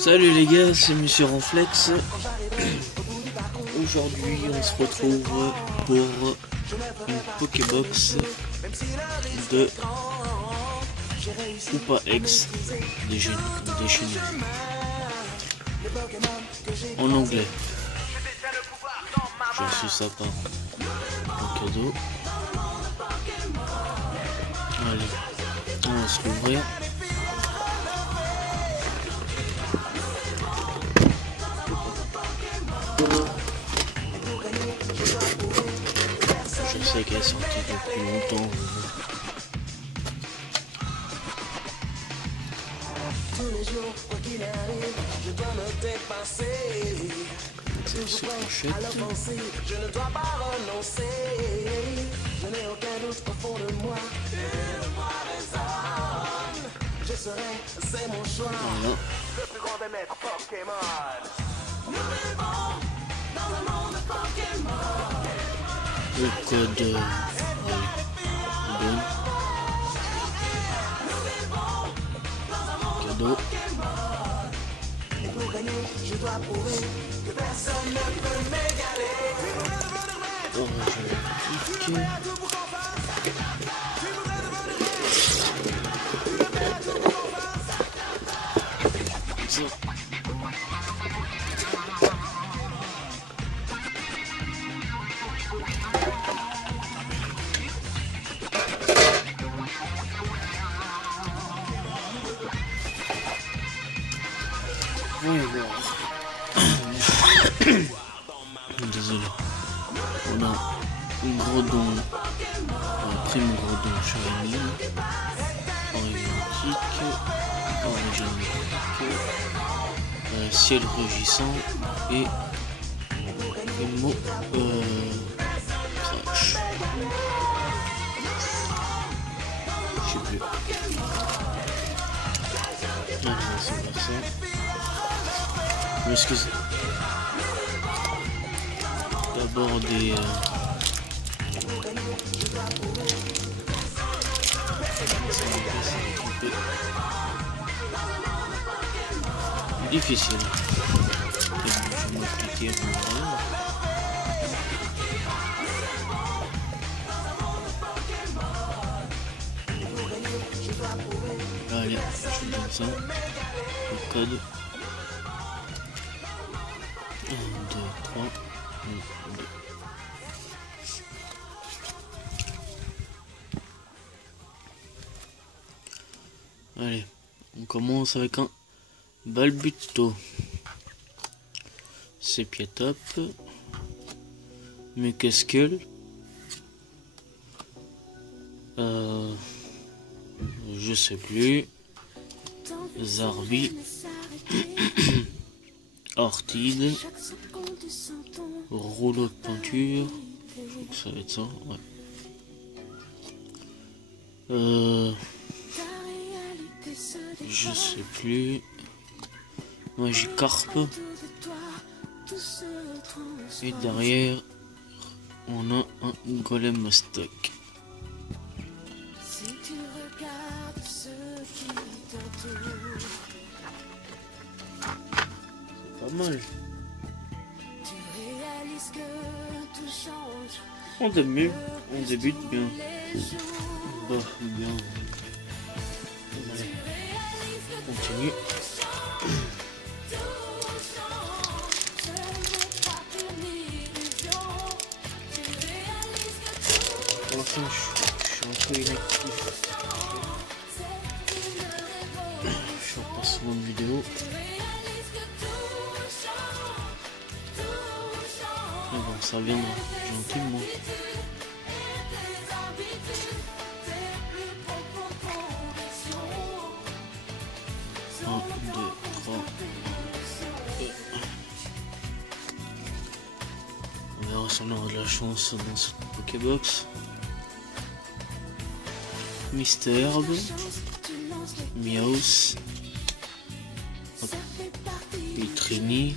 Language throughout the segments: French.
Salut les gars, c'est Monsieur Ronflex. Aujourd'hui on se retrouve pour une Pokébox de Koopa X déchaîné en anglais. J'ai reçu ça par un cadeau. Allez, on va se l'ouvrir. Je sais qu'elle est sortie depuis longtemps. C'est ce pochette. Je ne dois pas renoncer. Je n'ai aucun doute au fond de moi. Je serai, c'est mon choix. Voilà. Le plus grand des maîtres Pokémon. Nous vivons dans un monde Pokémon. Le code bon. Cadeau. Pour gagner, je dois prouver que personne ne peut m'égaler. Oh, je vais cliquer. Ça. Désolé. On a un gros don, prime gros don Shiny, Originatique, ciel rugissant et mot crash. Je sais plus. Allez, on va faire ça. Je m'excuse. D'abord des difficile. Je vais m'appliquer allez, je donne ça. Le code 1, 2, 3. Allez, on commence avec un Balbuto, Sépia Top, Mukaskull, je sais plus, Zarbi, Ortide, rouleau de peinture, je crois que ça va être ça, ouais. Je sais plus. Magikarp. Et derrière, on a un golem stock. C'est pas mal. On débute bien. Bah, bien. Allez, continue. Pour l'instant, je suis un peu inactif. Je fais pas souvent de vidéos. Mais bon, ça viendra gentiment. On verra si on aura de la chance dans cette Pokébox. Mystère, Miaus, Vitrini,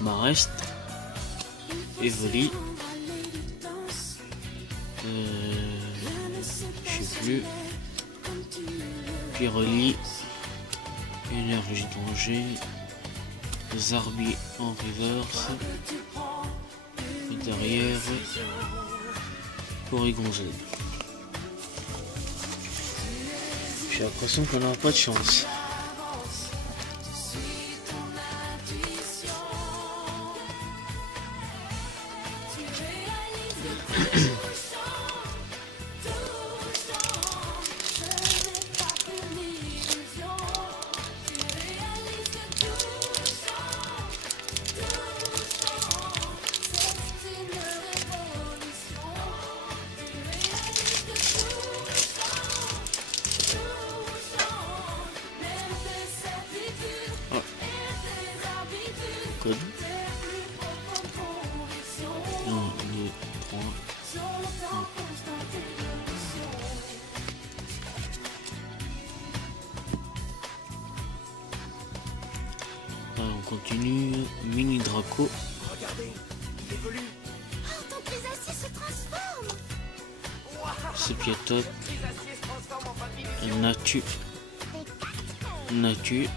Marest, Evoli, je sais plus, Pirelli, Énergie Danger, Zarbi en reverse, et derrière Porygon Z. J'ai l'impression qu'on n'aura pas de chance. Code 1, 2, 3. On continue. Mini Draco. Regardez, il évolue. Oh, ton Trisacier se transforme. Sepiatop. Trisacier se transforme en papillon. Natu.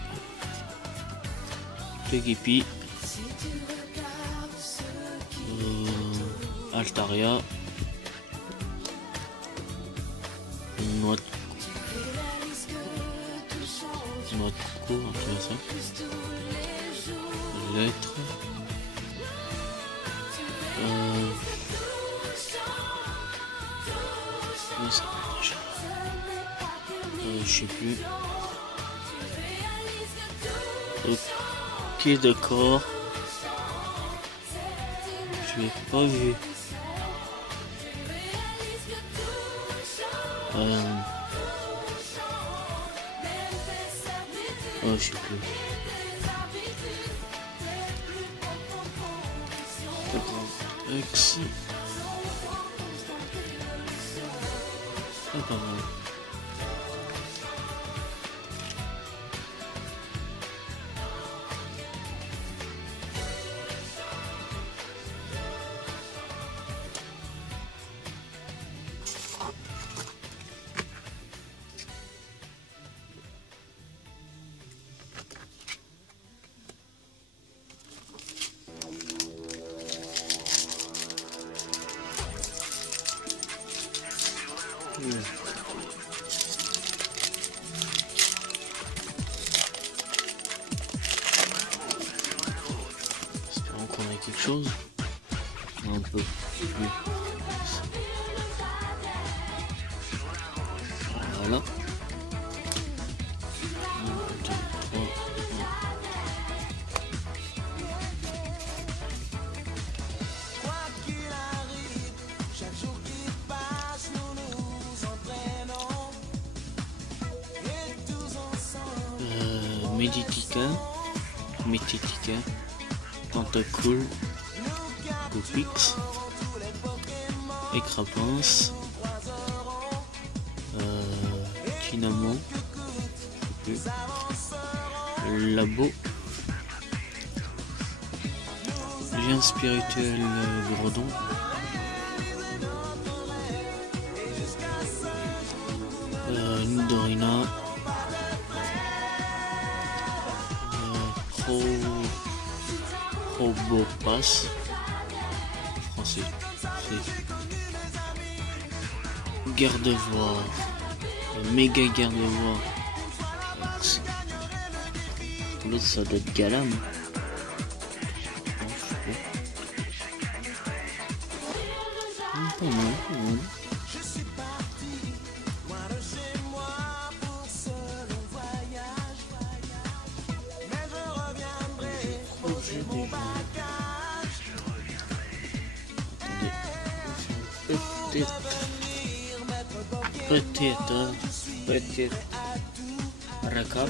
Togepi. Altaria. Noix de coco, un peu ça. Lettres. Je sais plus. Ok, d'accord. Je l'ai pas vu. Oh, je sais plus. X. C'est pas mal. Espérons qu'on ait quelque chose. Un peu. Voilà. 1, 2, 3. Quoi qu'il arrive, chaque jour qui passe, nous nous entraînons. Et tous ensemble. Métitica, Tentacool, Gopix, Écrapince, Dynamo, Labo, Lien spirituel Gredon, Nidorina, Probopass, français, Gardevoir, méga Gardevoir. L'autre ça doit être Galam. Pas mal, pas mal. Peut-être Rakap.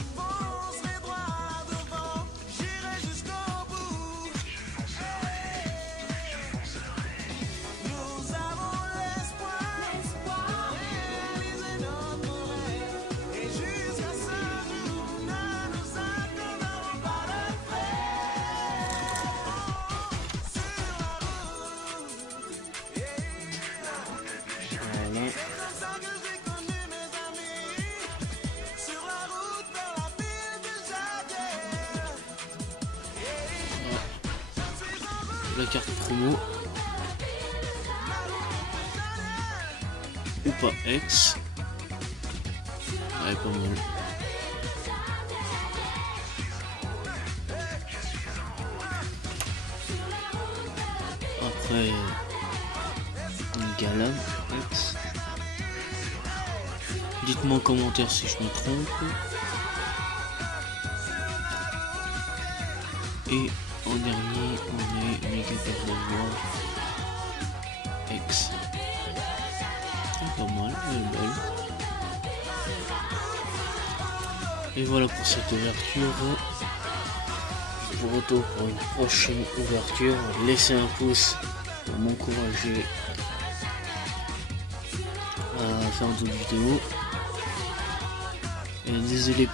la carte promo. Ou pas X. Ouais, pas mal. Après, une Galan X. Dites-moi en commentaire si je me trompe. Et en dernier, on est méga paire de voix X. Pas mal, elle est belle. Et voilà pour cette ouverture. Je vous retrouve pour une prochaine ouverture. Laissez un pouce pour m'encourager à faire d'autres vidéos. Et désolé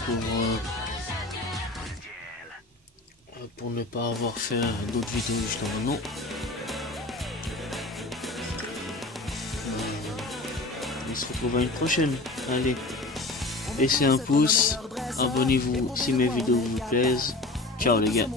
pour ne pas avoir fait d'autres vidéos jusqu'à maintenant. On se retrouve à une prochaine. Allez, laissez un pouce, abonnez-vous si mes vidéos vous plaisent. Ciao les gars.